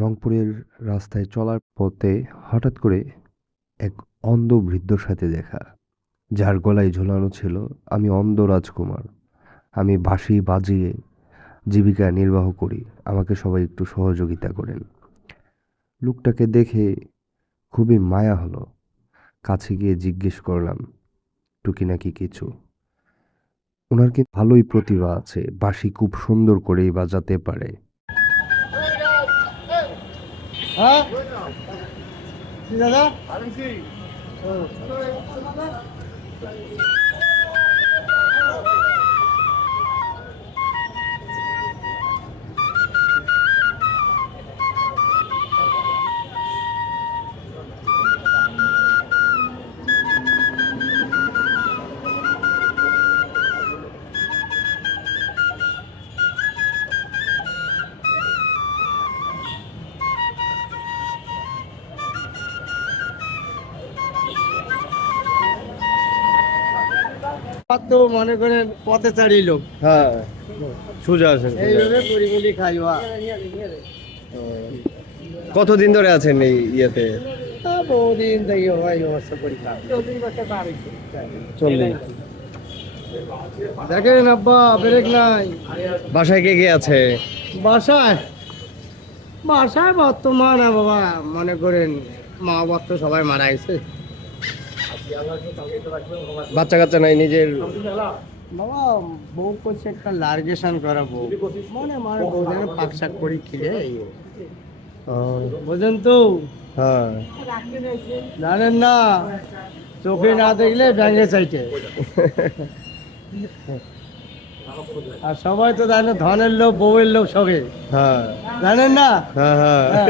রংপুরের রাস্তায় চলার পথে হঠাৎ করে এক অন্ধ বৃদ্ধর সাথে দেখা, যার গলায় ঝোলানো ছিল আমি অন্ধ রাজকুমার, আমি বাঁশি বাজিয়ে জীবিকা নির্বাহ করি, আমাকে সবাই একটু সহযোগিতা করেন। লোকটাকে দেখে খুবই মায়া হলো। কাছে গিয়ে জিজ্ঞেস করলাম টুকিনাকি কিছু। ওনার কিন্তু ভালোই প্রতিভা আছে, বাঁশি খুব সুন্দর করেই বাজাতে পারে। হ্যাঁ কি দাদা তো মনে করেন পথে চারি লোক হ্যাঁ সোজা আছেন এইভাবে পরিমলি খাইবা কতদিন ধরে আছেন এই ইয়েতে? বহুদিন থেকে হয় ব্যবস্থা করি চল্লিশ। দেখেন আব্বা ব্রেক নাই বাসায় কে কে আছে? বাসায় বাসায় বর্তমান বাবা মনে করেন মা বাবা তো সবাই মারা গেছে। বাচ্চা কাচ্চা নাই নিজের? বাবা বউ করছে একটা লার্গেশন করাবো মানে মানে বউদের পাক শাক করি খিলে বুঝেন তো। হ্যাঁ জানেন না চোখে না দেখলে ব্যাঙে চাইতে আর সবাই তো জানে ধনের লোক বউয়ের লোক সবে হ্যাঁ জানেন না। হ্যাঁ হ্যাঁ হ্যাঁ,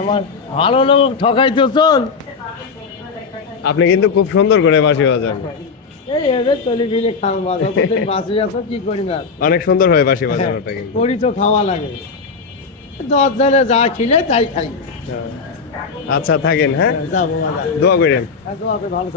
আমার ভালো লোক ঠকাইতে চল আপনি কিন্তু খুব সুন্দর করে বাঁশি বাজান, এই এবার চলি ফিরে খাওয়া বাঁচি আছো কি করি না অনেক সুন্দর হয় বাঁশি বাজানোটা কিন্তু। করি তো খাওয়া লাগে 10 জনে যা খিলে তাই খাই। হ্যাঁ। আচ্ছা থাকেন, হ্যাঁ যাবো বাবা দোয়া করেন। ভালো